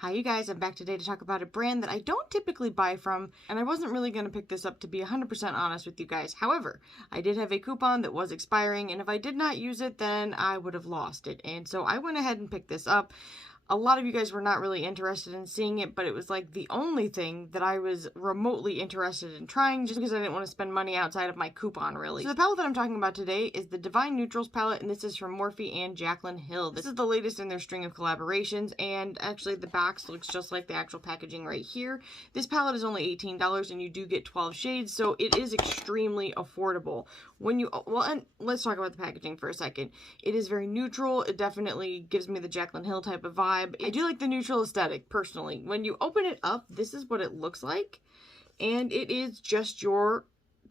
Hi you guys, I'm back today to talk about a brand that I don't typically buy from, and I wasn't really going to pick this up to be 100% honest with you guys. However, I did have a coupon that was expiring, and if I did not use it, then I would have lost it. And so I went ahead and picked this up. A lot of you guys were not really interested in seeing it, but it was like the only thing that I was remotely interested in trying just because I didn't want to spend money outside of my coupon, really. So the palette that I'm talking about today is the Divine Neutrals palette, and this is from Morphe and Jaclyn Hill. This is the latest in their string of collaborations, and actually the box looks just like the actual packaging right here. This palette is only $18, and you do get 12 shades, so it is extremely affordable. And let's talk about the packaging for a second. It is very neutral. It definitely gives me the Jaclyn Hill type of vibe. I do like the neutral aesthetic, personally. When you open it up, this is what it looks like. And it is just your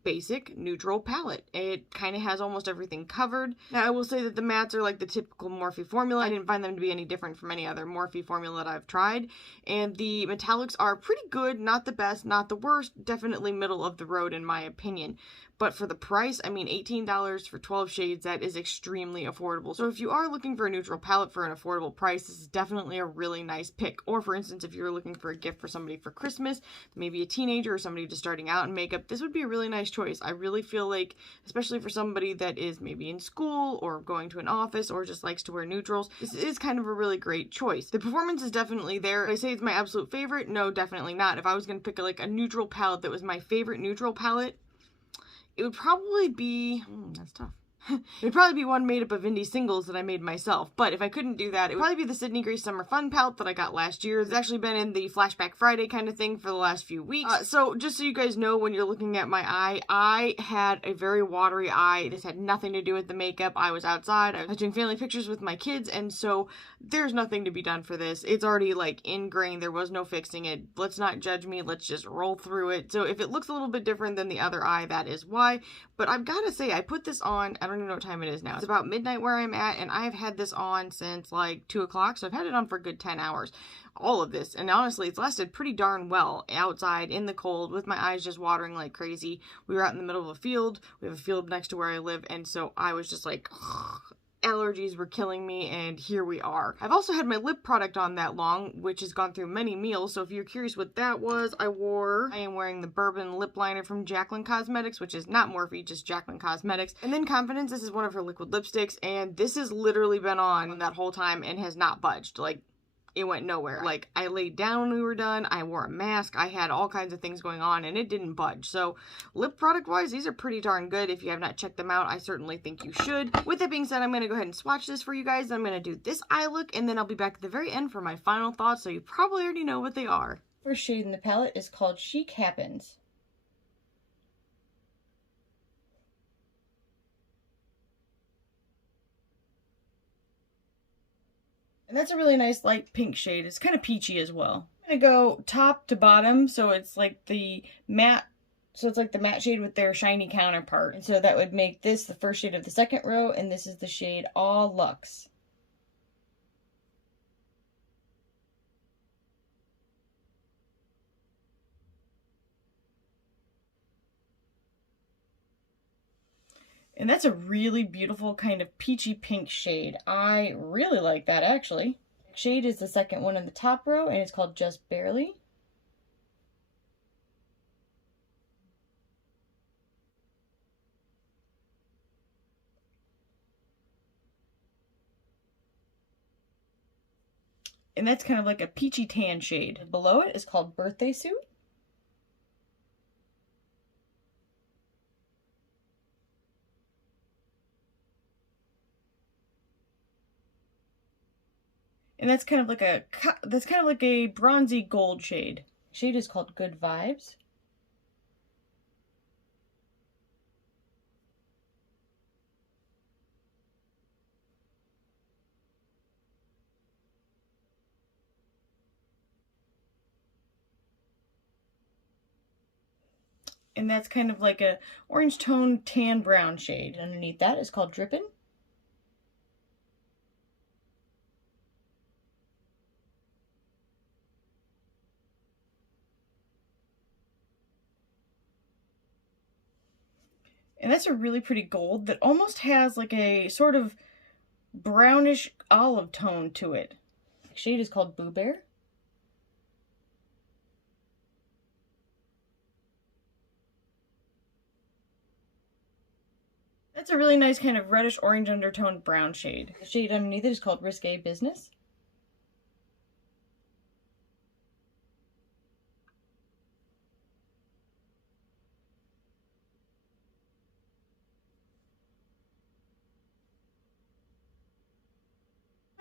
basic neutral palette. It kind of has almost everything covered. Now, I will say that the mattes are like the typical Morphe formula. I didn't find them to be any different from any other Morphe formula that I've tried. And the metallics are pretty good, not the best, not the worst, definitely middle of the road in my opinion. But for the price, I mean, $18 for 12 shades, that is extremely affordable. So if you are looking for a neutral palette for an affordable price, this is definitely a really nice pick. Or for instance, if you're looking for a gift for somebody for Christmas, maybe a teenager or somebody just starting out in makeup, this would be a really nice choice. I really feel like, especially for somebody that is maybe in school or going to an office or just likes to wear neutrals, this is kind of a really great choice. The performance is definitely there. Did I say it's my absolute favorite? No, definitely not. If I was going to pick like a neutral palette that was my favorite neutral palette, it would probably be, that's tough. It would probably be one made up of Indi singles that I made myself, but if I couldn't do that, it would probably be the Sydney Grace Summer Fun palette that I got last year. It's actually been in the Flashback Friday kind of thing for the last few weeks. So just so you guys know, when you're looking at my eye, I had a very watery eye. This had nothing to do with the makeup. I was outside. I was doing family pictures with my kids, and so there's nothing to be done for this. It's already like ingrained. There was no fixing it. Let's not judge me. Let's just roll through it. So if it looks a little bit different than the other eye, that is why. But I've got to say, I put this on, I don't even know what time it is now. It's about midnight where I'm at, and I've had this on since like 2 o'clock, so I've had it on for a good 10 hours. All of this, and honestly, it's lasted pretty darn well outside in the cold with my eyes just watering like crazy. We were out in the middle of a field. We have a field next to where I live, and so I was just like, allergies were killing me, and here we are. I've also had my lip product on that long, which has gone through many meals, so if you're curious what that was, I am wearing the Bourbon lip liner from Jaclyn Cosmetics, which is not Morphe, just Jaclyn Cosmetics. And then Confidence, this is one of her liquid lipsticks, and this has literally been on that whole time and has not budged. Like, it went nowhere. Like, I laid down when we were done, I wore a mask, I had all kinds of things going on, and it didn't budge. So, lip product wise, these are pretty darn good. If you have not checked them out, I certainly think you should. With that being said, I'm going to go ahead and swatch this for you guys. I'm going to do this eye look, and then I'll be back at the very end for my final thoughts, so you probably already know what they are. First shade in the palette is called Chic Happens. And that's a really nice light pink shade. It's kind of peachy as well. I'm gonna go top to bottom, so it's like the matte, shade with their shiny counterpart. And so that would make this the first shade of the second row, and this is the shade All Luxe. And that's a really beautiful kind of peachy pink shade. I really like that, actually. Shade is the second one in the top row, and it's called Just Barely. And that's kind of like a peachy tan shade. Below it is called Birthday Suit. And that's kind of like a bronzy gold shade. Shade is called Good Vibes. And that's kind of like a orange tone tan brown shade. Underneath that is called Drippin'. And that's a really pretty gold that almost has like a sort of brownish olive tone to it. The shade is called Boo Bear. That's a really nice kind of reddish orange undertoned brown shade. The shade underneath it is called Risque Business.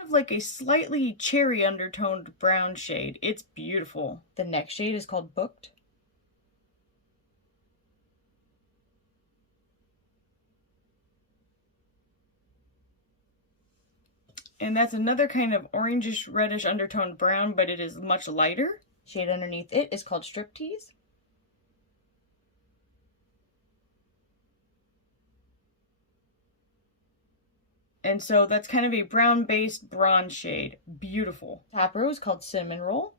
Like a slightly cherry undertoned brown shade. It's beautiful. The next shade is called Booked. And that's another kind of orangish reddish undertoned brown, but it is much lighter. Shade underneath it is called Striptease. And so that's kind of a brown-based bronze shade. Beautiful. Top row is called Cinnamon Roll.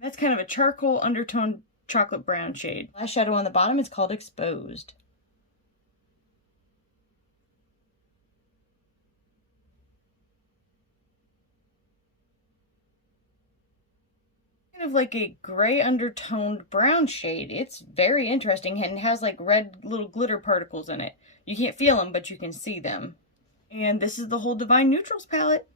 That's kind of a charcoal undertoned chocolate brown shade. Last shadow on the bottom is called Exposed. Kind of like a gray undertoned brown shade. It's very interesting and has like red little glitter particles in it. You can't feel them, but you can see them. And this is the whole Divine Neutrals palette.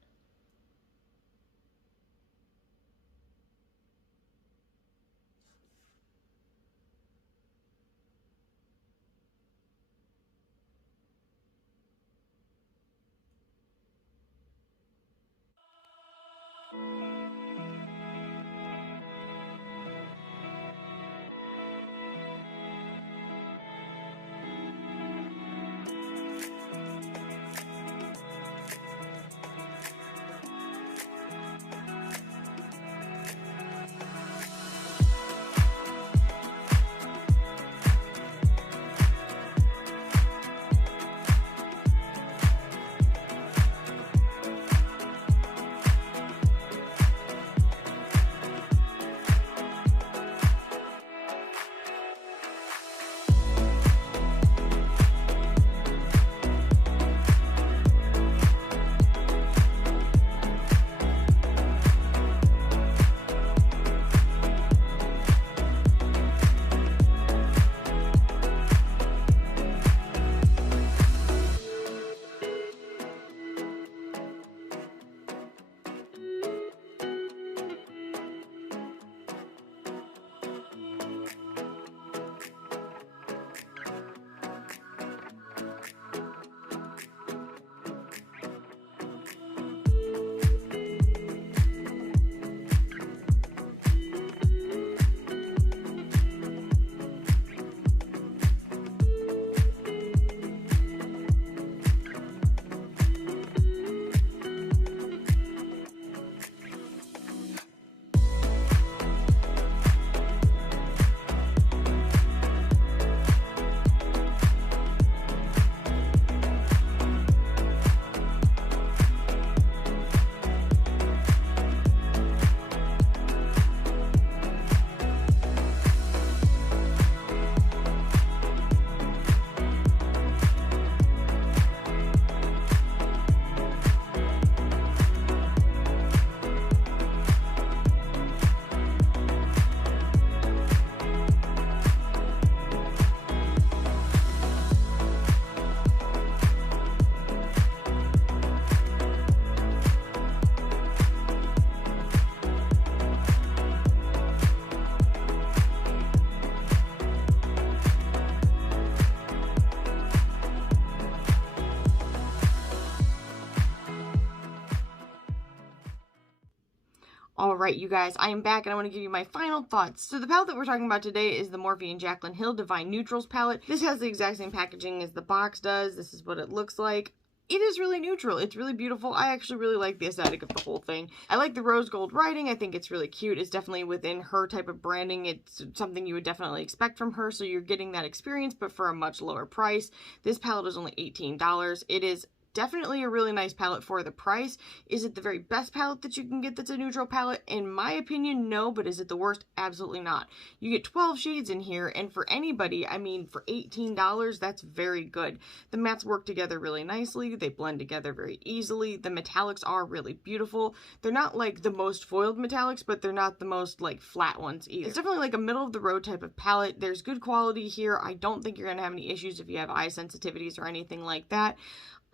Alright, you guys, I am back and I want to give you my final thoughts. So the palette that we're talking about today is the Morphe and Jaclyn Hill Divine Neutrals palette. This has the exact same packaging as the box does. This is what it looks like. It is really neutral. It's really beautiful. I actually really like the aesthetic of the whole thing. I like the rose gold writing. I think it's really cute. It's definitely within her type of branding. It's something you would definitely expect from her, so you're getting that experience, but for a much lower price. This palette is only $18. It is definitely a really nice palette for the price. Is it the very best palette that you can get that's a neutral palette? In my opinion, no, but is it the worst? Absolutely not. You get 12 shades in here, and for anybody, I mean, for $18, that's very good. The mattes work together really nicely. They blend together very easily. The metallics are really beautiful. They're not like the most foiled metallics, but they're not the most like flat ones either. It's definitely like a middle of the road type of palette. There's good quality here. I don't think you're going to have any issues if you have eye sensitivities or anything like that.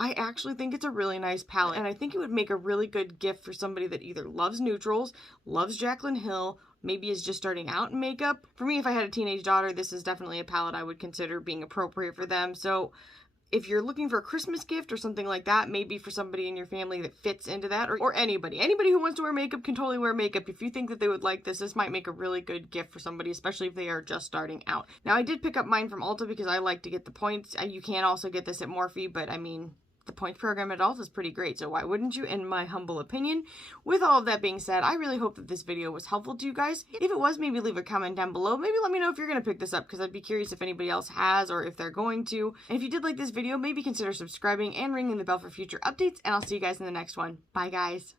I actually think it's a really nice palette, and I think it would make a really good gift for somebody that either loves neutrals, loves Jaclyn Hill, maybe is just starting out in makeup. For me, if I had a teenage daughter, this is definitely a palette I would consider being appropriate for them. So if you're looking for a Christmas gift or something like that, maybe for somebody in your family that fits into that, or anybody who wants to wear makeup can totally wear makeup. If you think that they would like this might make a really good gift for somebody, especially if they are just starting out. Now, I did pick up mine from Ulta because I like to get the points. You can also get this at Morphe, but I mean, the points program at Ulta is pretty great, so why wouldn't you, in my humble opinion? With all of that being said, I really hope that this video was helpful to you guys. If it was, maybe leave a comment down below. Maybe let me know if you're going to pick this up, because I'd be curious if anybody else has or if they're going to. And if you did like this video, maybe consider subscribing and ringing the bell for future updates, and I'll see you guys in the next one. Bye, guys.